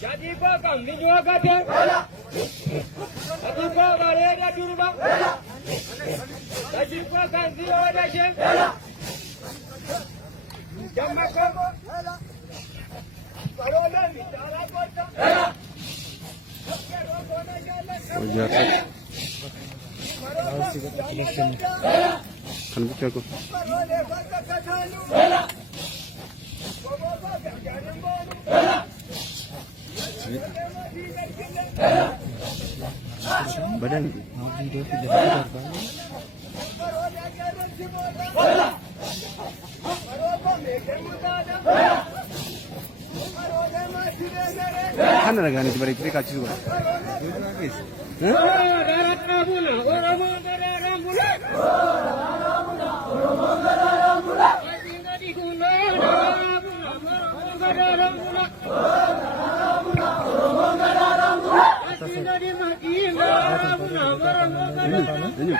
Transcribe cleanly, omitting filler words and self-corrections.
Jadi bakal minyak aja. Aku bakal ada di rumah. Jadi bakal dia ada sih. Jam makan. Kalau dah bicara kota. Kan buka aku. Badan kan ada gani di balik itu kacu juga. Ini